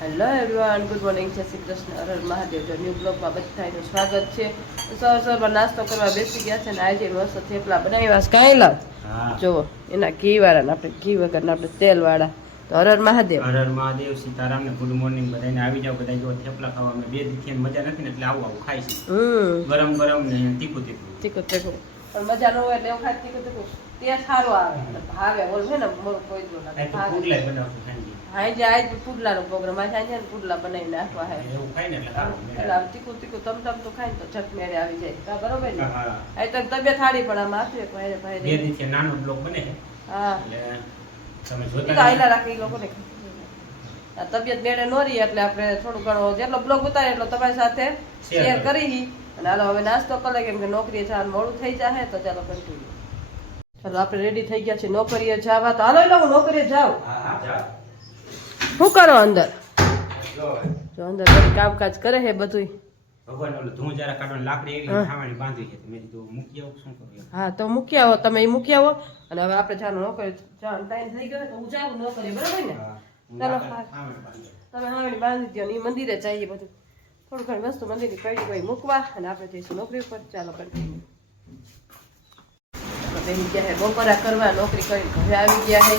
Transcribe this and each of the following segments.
Hello everyone, good morning, જય શ્રી કૃષ્ણ, હર હર મહાદેવ. જો new બ્લોગમાં બધાનું સ્વાગત છે. સવારમાં નાસ્તો કરવા બેસી ગયા છે ને આજે મસ્ત થેપલા બનાવ્યા છે. કાંઈલા જો એના ઘી વાળા ને આપણે ઘી વગર ને આપણે તેલ વાળા. તો હર હર મહાદેવ. હર હર મહાદેવ, સીતારામ ને ગુડ મોર્નિંગ બધાને. આવી જાવ બધા. જો થેપલા ખાવા અમે 2 દિવસથી મજા નથી ને એટલે આવું ખાઈ છે. ગરમ ગરમ ને તીખું તીખું પણ મજા ન હોય એટલે એવું ખાય તીખું ટેસ્ટ સારો આવે ભાવે. ઓલ છે ને મોરું કોઈ જ નથી પુડલા બનાવશું સાંજે. હા જે આજ પુડલાનો પ્રોગ્રામ આ સાંજે ને પુડલા બનાવી નાખવા હે. એવું ખાય ને એટલે સારું. એટલે આમ તીખું તમ તો ખાય ને તો છક મેળે આવી જાય. કા બરોબર ને? આ તો તબિયત સારી પણ આમ આથું એક ભાઈ 2 દિવસથી નાનો બ્લોગ બને છે. હા એટલે તમે જોતા આઈલા રાખી લોકોને તબિયત મેળે ન રહી એટલે આપણે થોડું ઘણો જેટલો બ્લોગ ઉતારે એટલો તમારી સાથે શેર કરી. અને હાલો હવે નાસ્તો કરે કેમ કે નોકરીએ જવાનું મોડું થઈ જાય તો ચાલો કન્ટિન્યુ. ચાલો આપણે રેડી થઈ ગયા છે નોકરીએ જવા. તો હાલો એટલે હું નોકરીએ જાઉં. શું કરો અંદર? જો અંદર બધી કામકાજ કરે છે બધું. ભગવાન ઓલું ધૂળ જરા કાઢવાની લાકડી એવી ખાવાની બાંધી છે. મેં કીધું મૂકી આવો શું કરું. હા તો મૂકી આવો, તમે એ મૂકી આવો. અને હવે આપણે જવાનું નોકરી જવાનું ટાઈમ થઈ ગયો તો હું જાઉં નોકરી, બરાબર ને? ચાલો તમે હાવણી બાંધી દો ને એ મંદિરે જઈએ. બધું થોડું ઘણી વસ્તુ મંદિરની પડી કોઈ મૂકવા અને આપણે જઈશું નોકરી ઉપર. ચાલો કન્ટિન્યુ. બેસી ગયા છે બપોરા કરવા, નોકરી કરીને ઘરે આવી ગયા છે.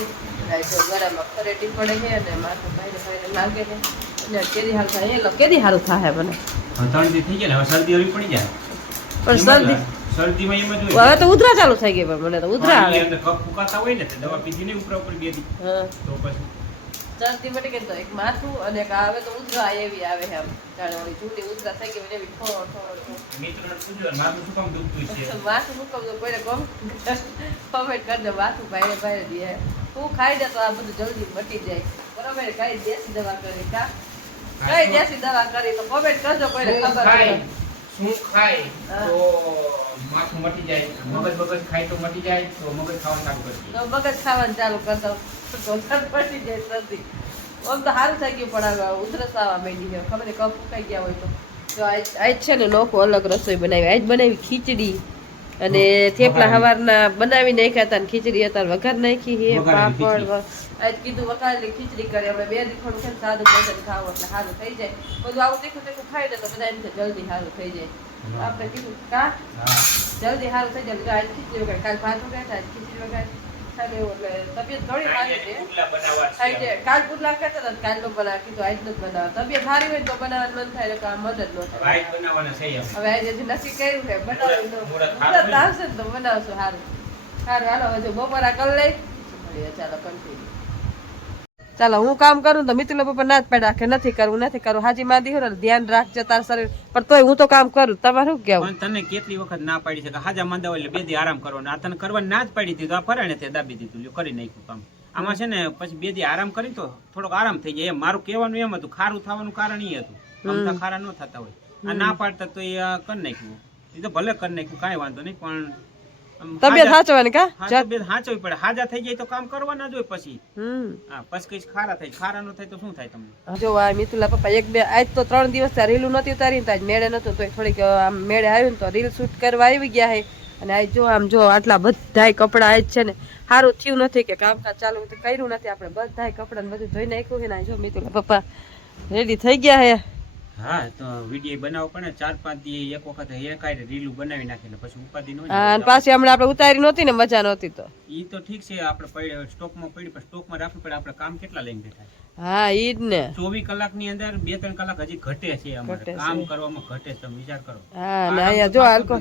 જો ગળામાં ખરેટી પડે છે અને માથું ભાઈને લાગે છે. અને કેદી હાલ થાય એ કેદી સારું થાય મને 3 દી થઈ ગયા ને. હવે શરદી હરી પડી જાય. પણ શરદીમાં એમ જ હવે તો ઉધરા ચાલુ થઈ ગઈ. પણ મને તો ઉધરા આવે. અંદર કફ ફૂકાતા હોય ને તો દવા પીધી ને ઉપર 2 દી તો પછી શરદી મટી ગઈ તો એક માથું અને એક આવે તો ઉધરા એવી આવે છે. આમ જાણે ઓલી જૂની ઉધરા થઈ ગઈ એવી થોડો મિત્રોને પૂછ્યો માથું શું કામ દુખતું છે. માથું મૂકવું તો કોઈને કોમેન્ટ કરજો. માથું ભાઈ ભાઈ દે હું ખાઈ દે તો આ બધું જલ્દી મટી જાય. બરોબર? કઈ દેશી દવા કરી કા કઈ દેશી દવા કરી તો કોમેન્ટ કરજો. કોઈને ખબર હોય શું ખાય તો માથું મટી જાય. મગજ ખાય તો મટી જાય તો મગજ ખાવાનું ચાલુ કરી દે. તો મગજ ખાવાનું ચાલુ કરતો તો પટી જાય શરદી. આમ તો સારું થઈ ગયું પણ ઉધરસ આવવા માંડી છે. ખબર ને કફ ફૂકાઈ ગયા હોય તો આજ છે ને નોખો અલગ રસોઈ બનાવી. આજ બનાવી ખીચડી અને થેપલા સવારના બનાવી નાખ્યા હતા. ખીચડી હતા વઘાર નાખી છે. પાપડ આજ કીધું વઘારેલી ખીચડી કરી. આપણે 2 દી થોડું છે ને સાદું ભોજન ખાવું એટલે સારું થઈ જાય. બધું આવું તીખું ખાઈ ને તો બધા એમ જલ્દી સારું થઈ જાય. આપણે કીધું કા જલ્દી સારું થઈ જાય. આજ ખીચડી વગાડ, કાલ ભાત વગાડ, આજ ખીચડી વગાડ. તબિયત ઘણી સારી છે. કાલ પુડલા ખાતા હતા, કાલ નો બનાવ કીધું આજ નથી બનાવવા. તબિયત સારી હોય તો બનાવવાનું મન થાય તો મદદ ન થાય. હવે આજે નક્કી કર્યું છે બનાવવાનું આવશે ને તો બનાવશું. સારું સારું હાલો હજુ બપોરા કરી લઈ. ચાલો કન્ટિન્યુ. ચાલો હું કામ કરું તો મિતુલ પપ્પા ના જ પડ્યા કે નથી કરવું. હાજી માંદી હોય ધ્યાન રાખજે તાર શરીર પર. તોય હું તો કામ કરું. તમારે શું કેવું? તને કેટલી વખત ના પાડી છે કે હાજા માંદા હોય એટલે 2 દી આરામ કરવાનો. આ તને કરવા ના જ પાડી દીધું. આ ફરાણે તે દાબી દીધું, કરી નાખ્યું કામ. આમાં છે ને પછી 2 દી આરામ કરી તો થોડોક આરામ થઈ જાય. એમ મારું કહેવાનું એમ હતું. ખારું થવાનું કારણ એ હતું. આમ ખારા ન થતા હોય. આ ના પાડતા તો એ કરી નાખ્યું. એ તો ભલે કરી નાખ્યું, કાંઈ વાંધો નહીં. પણ તબિયત સાચવવાની કા તબિયત સાચવવી પડે. હાજા થઈ જાય તો કામ કરવાના જ હોય. પછી પછી કઈ ખારા થાય. ખારા નો થાય તો શું થાય તમને? જો આ મિતુલા પપ્પા 1-2 આજ તો 3 દિવસ રીલું નથી ઉતારી ને આજ મેળે નતું તો થોડીક આમ મેળે આવ્યું ને તો રીલ શૂટ કરવા આવી ગયા છે. અને આજ જો આમ જો આટલા બધાય કપડા આજ છે ને સારું થયું નથી કે કામકાજ ચાલુ કર્યું નથી. આપણે બધાય કપડા બધું ધોઈ નાખ્યું છે ને. જો મિતુલા પપ્પા રેડી થઈ ગયા છે. હા તો વિડીયો બનાવો પણ 4-5 દી એક વખત એકાઈ રીલું બનાવી નાખીને પછી ઉપાધિ ન હા. અને પાછી હમણાં આપણે ઉતારી નહોતી ને મજા નહોતી તો ઈ તો ઠીક છે. આપણે સ્ટોકમાં પડી પણ સ્ટોકમાં રાખવી પડે. આપણે કામ કેટલા લઈને બેઠા? હા ઈ જ ને. 24 કલાકની અંદર 2-3 કલાક હજી ઘટે છે. અમારે કામ કરવામાં ઘટે છે. તમે વિચાર કરો. હા ને અહીંયા જો હાલકો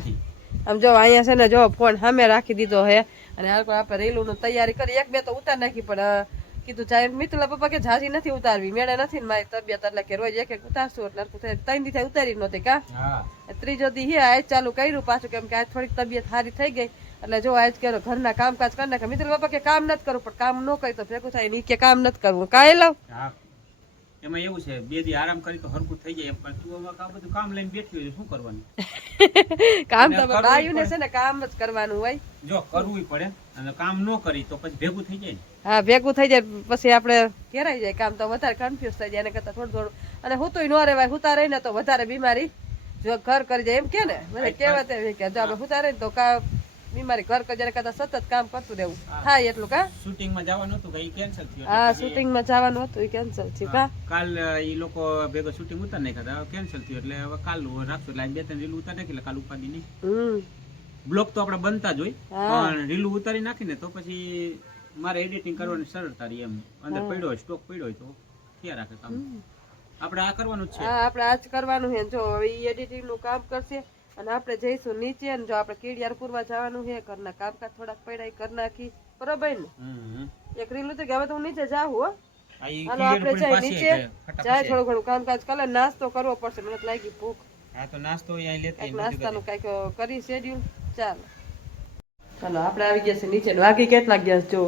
આમ જો અહીંયા છે ને જો ફોન સામે રાખી દીધો હે અને હાલકો આપણે રેલું નું તૈયારી કરી. 1-2 તો ઉતાર નાખી પણ કીધું જાય મિતુલા પપ્પા કે ઝાઝી નથી ઉતારવી. મેળે નથી ને મારી તબિયત એટલે કે રોજ એક ઉતારશું એટલે 3 દી થાય ઉતારી નહોતી કા. ત્રીજો દી હે આજ ચાલુ કર્યું પાછું કેમ કે આજ થોડીક તબિયત સારી થઈ ગઈ એટલે જો આજ કરો ઘરના કામકાજ કરી નાખે. મિતુલા પપ્પા કે કામ નથી કરવું પણ કામ ન કરી તો ભેગું થાય ને કે કામ નથી કરવું. કાંઈ લાવ એમાં એવું છે 2 દી આરામ કરી તો હરકું થઈ જાય. પણ તું હવે આ બધું કામ લઈને બેઠી હોય શું કરવાનું? કામ તો બાયું ને છે ને કામ જ કરવાનું હોય. જો કરવું પડે અને કામ ન કરી તો પછી ભેગું થઈ જાય ને. હા ભેગું થઈ જાય પછી આપણે ઘેરાઈ જાય. કામ તો વધારે કન્ફ્યુઝ થઈ જાય. એને કરતા થોડું અને હું તો ન રહેવાય. હુતા રહીને તો વધારે બીમારી જો ઘર કરી જાય એમ કે ને મને કહેવત એવી કે જો આપણે હુતા રહીને તો બીમારી ઘર કજરે કરતા સતત કામ કરતું રહેવું થાય એટલું કા શૂટિંગમાં જવાનું હતું કે ઈ કેન્સલ થયું હા એટલે પછી શૂટિંગમાં જવાનું હતું એ કેન્સલ થયું કા કાલ ઈ લોકો ભેગો શૂટિંગ ઉતાર નાખ્યા હતા કેન્સલ થયું એટલે હવે કાલ રાખશું એટલે આજ 2-3 રીલ ઉતાર નાખી એટલે કાલ ઉપાડી નહીં બ્લોગ તો આપણે બનતા જ હોય પણ રીલું ઉતારી નાખીને તો પછી મારે એડિટિંગ કરવાની સરળતા રહી એમ અંદર પડ્યો હોય સ્ટોક પડ્યો હોય તો ક્યાં રાખે કામ આપણે આ કરવાનું જ છે હા આપણે આજ કરવાનું છે જો હવે ઈ એડિટિંગ નું કામ કરશે અને આપણે જઈશું નીચે ને જો આપણે કીડિયાર પૂરવા જવાનું છે ઘરના કામકાજ થોડાક પડ્યા કરી નાખી બરોબર ને એક રીલ તો કે હવે તો હું નીચે જાઉં હો હાલો આપણે જાય નીચે જાય થોડું ઘણું કામકાજ કરે નાસ્તો કરવો પડશે મને તો લાગી ભૂખ હા તો નાસ્તો અહીં લેતી નાસ્તાનું કઈક કરી શેડ્યુલ ચાલો ચાલો આપણે આવી ગયા છે નીચે વાગી કેટલા ગયા જો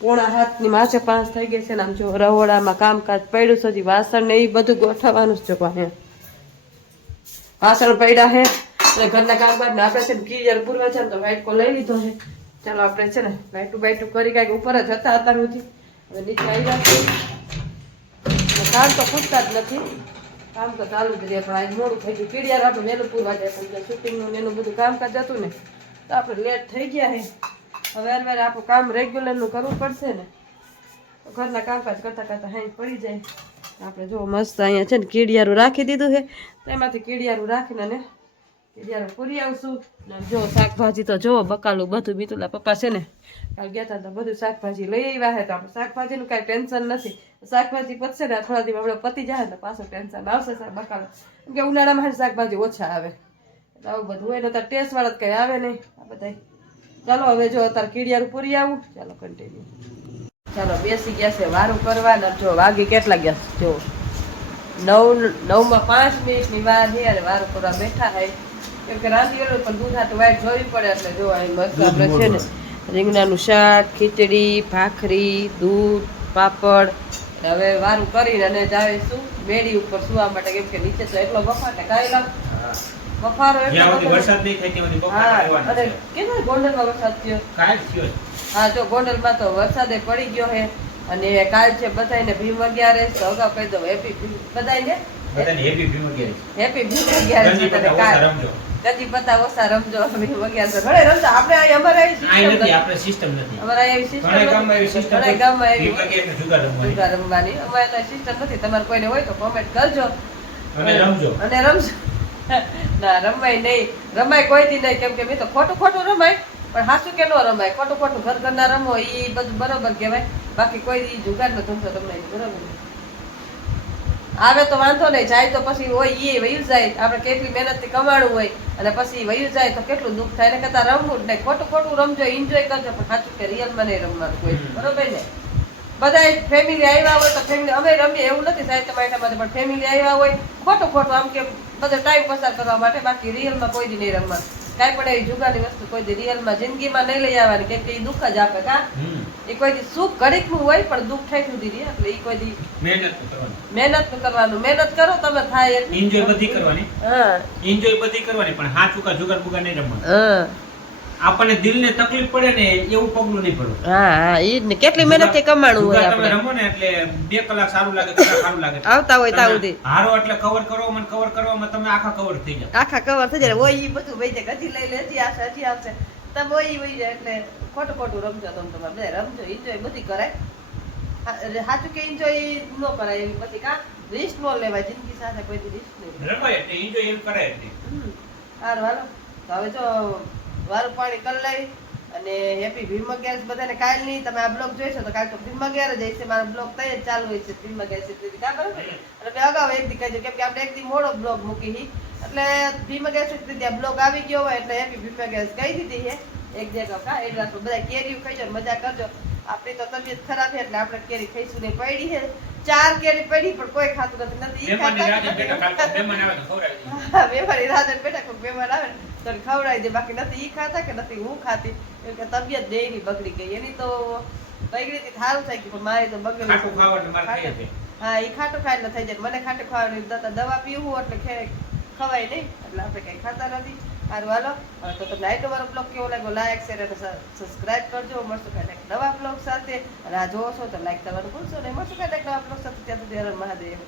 4:30 ની માથે 5 થઈ ગયા છે ને આમ જો રહોડામાં કામકાજ પડ્યું છે હજી વાસણ ને એ બધું ગોઠવવાનું જ છે અહીંયા વાસણ પડ્યા છે અને ઘરના કામકાજ ને આપણે છે ને કીડિયાર પૂરવા છે ને તો વાઇટ કો લઈ લીધો છે ચાલો આપણે છે ને બાઈટું કરી કાંઈક ઉપર જ હતા અત્યાર સુધી હવે નીચે આવી ગયા કામ તો પૂછતા જ નથી કામ તો ચાલુ જ રહે પણ આજ મોડું થઈ ગયું કીડિયાર આપણે વહેલું પૂરવા જાય પણ શૂટિંગનું એનું બધું કામકાજ હતું ને તો આપણે લેટ થઈ ગયા છે હવે વાર આપણું કામ રેગ્યુલરનું કરવું પડશે ને તો ઘરના કામકાજ કરતાં કરતાં હાઈ પડી જાય આપણે જો મસ્ત અહીંયા છે ને કીડિયારું રાખી દીધું છે તો એમાંથી કીડિયારું રાખીને ને કીડિયારું પૂરી આવશું ને જો શાકભાજી તો જો બકાલું બધું બીતુલા પપ્પા છે ને કાલ ગયા હતા તો બધું શાકભાજી લઈ આવ્યા છે તો આપણે શાકભાજીનું કાંઈ ટેન્શન નથી શાકભાજી પતશે ને થોડા દિવસ આપણે પતી જાય ને પાછું ટેન્શન આવશે બકાલું કેમ કે ઉનાળામાં શાકભાજી ઓછા આવે એટલે આવું બધું હોય ને અત્યારે ટેસ્ટવાળા જ કંઈ આવે નહીં આ બધા ચાલો હવે જો અત્યારે કીડિયારું પૂરી આવું ચાલો કન્ટિન્યુ ચાલો બેસી ગયા છે વારું કરવાના જો વાગી કેટલા ગયા જો 9:05 મિનિટની વાર છે અને વારું કરવા બેઠા હોય કેમ કે રાંધી વેલું પણ દૂધ હાટું વાઈટ જોવી પડે એટલે જો અહીં મસ્ત આપણે છે ને રીંગણાનું શાક ખીચડી ભાખરી દૂધ પાપડ હવે વારું કરીને અને જાવીશું મેડી ઉપર સુવા માટે કેમ કે નીચે તો એટલો બફાટ કાયલા બફારો એટલો વરસાદ નહીં થાય ત્યાં બફારો રહેવાનો અને કેટલો ગોંડલમાં વરસાદ થયો કાલ થયો હા જો ગોંડલમાં તો વરસાદે પડી ગયો છે અને કાલ છે બધાને ભીમ 11 તો અગાઉ કહી દઉં હેપી બધાને હેપી ભીમ 11 હેપી ભીમ 11 છે કાલ કદી પતા ઓસા રમજો ભીમ 11 ઘરે રમજો આપણે અહીં અમારે અહીં નથી આપણે સિસ્ટમ નથી અમારે અહીં સિસ્ટમ ઘણા ગામમાં એવી સિસ્ટમ ઘણા ગામમાં એવી ભીમ 11 જુગાર રમવાની અમારે તો સિસ્ટમ નથી તમારે કોઈને હોય તો કોમેન્ટ કરજો અને રમજો ના રમાય નહીં રમાય કોઈથી નહીં કેમ કે મેં તો ખોટું રમાય પણ હાસું કે ન રમાય ખોટું ઘરના રમો એ બધું બરોબર કહેવાય બાકી કોઈ જુગારનો ધંધો રમાય બરોબર આવે તો વાંધો નહીં જાય તો પછી હોય એ વયું જાય આપણે કેટલી મહેનતથી કમાણું હોય અને પછી વયું જાય તો કેટલું દુઃખ થાય ને કરતા રમવું જ નહીં ખોટું રમજો એન્જોય કરજો પણ સાચું કે રિયલમાં નહીં રમવાનું કોઈ બરોબર ને બધા ફેમિલી આવ્યા હોય તો ફેમિલી અમે રમીએ એવું નથી સાહિત્ય માટે પણ ફેમિલી આવ્યા હોય ખોટું આમ કે બધા ટાઈમ પસાર કરવા માટે બાકી રિયલમાં કોઈ દી નહીં રમવાનું કાંઈ પણ એવી જુગારની વસ્તુ કોઈ દી રિયલમાં જિંદગીમાં નહીં લઈ આવવાની કેમ કે એ દુઃખ જ આપે કા એ કોઈ દી સુખ ઘડીકનું હોય પણ દુઃખ થાય સુધી રહે એટલે એ કોઈ દી મહેનત કરવાનું મહેનત કરો તમે થાય એન્જોય બધી કરવાની પણ હા ચૂકા જુગાર બુગાર નહીં રમવાનું હા આપણને દિલને તકલીફ પડે ને એવું પગલું નહીં પડવું હા ઈ જ ને કેટલી મહેનતથી કમાણું હોય તમે રમો ને એટલે 2 કલાક સારું લાગે 3 સારું લાગે આવતા હોય તા સુધી હારો એટલે કવર કરવામાં તમે આખા કવર થઈ જાવ આખા કવર થઈ જાય ઓય ઈ બધું વઈ જાય હજી લઈ લે હજી આવશે તમે ઓય વઈ જાય એટલે ખોટું રમજો તમે તમારે બધા રમજો એન્જોય બધી કરાય સાચું કે એન્જોય ન કરાય એવી પછી કા રિસ્ક ન લેવાય જિંદગી સાથે કોઈ રિસ્ક નહીં રમાય એટલે એન્જોય એમ કરાય એટલે સારું હાલો તો હવે જો વારું પાણી કરી લઈ અને હેપી ભીમ 11 બધાને કાલ નહીં તમે આ બ્લોગ જોઈશો તો કાલ તો ભીમ 11 જ હશે મારો બ્લોગ તઈ જ ચાલુ હોય છે ભીમ 11 સુધી કા બરોબર અને મેં અગાઉ એક દી કહેજો કેમ કે આપણે એક દી મોડો બ્લોગ મૂકી હી એટલે ભીમ 11 સુધી આ બ્લોગ આવી ગયો હોય એટલે હેપી ભીમ 11 કહી દીધી છે એક જગ્યા કા એડ્રેસ પર બધા કેરી ખાઈજો મજા કરજો આપણી તો તબિયત ખરાબ છે એટલે આપણે કેરી ખાઈશું ને પડી છે 4 કેરી પડી પણ કોઈ ખાતું નથી ઈ ખાતા વેપારી રાજા બેઠા કોઈ મહેમાન આવે તો ખવડાવી દે બાકી નથી ઈ ખાતા કે નથી હું ખાતી કે તબિયત દેની બગડી ગઈ એની તો બગડી હતી સારું થઈ ગયું પણ મારી તો બગડી હા ઈ ખાટું ખાઈને થઈ જાય મને ખાટું ખાવાની દવા પીવું એટલે ખવાય નહીં એટલે આપણે કઈ ખાતા નથી સારું હાલો તો તમને આજનો મારો બ્લોગ કેવો લાગ્યો લાઈક શેર અને સબસ્ક્રાઇબ કરજો મળશું કાંઈક નવા બ્લોગ સાથે અને આ જોવો છો તો લાઈક કરવાનું ભૂલશો નહીં મળશું કાંઈક નવા બ્લોગ સાથે ત્યાં સુધી હર મહાદેવ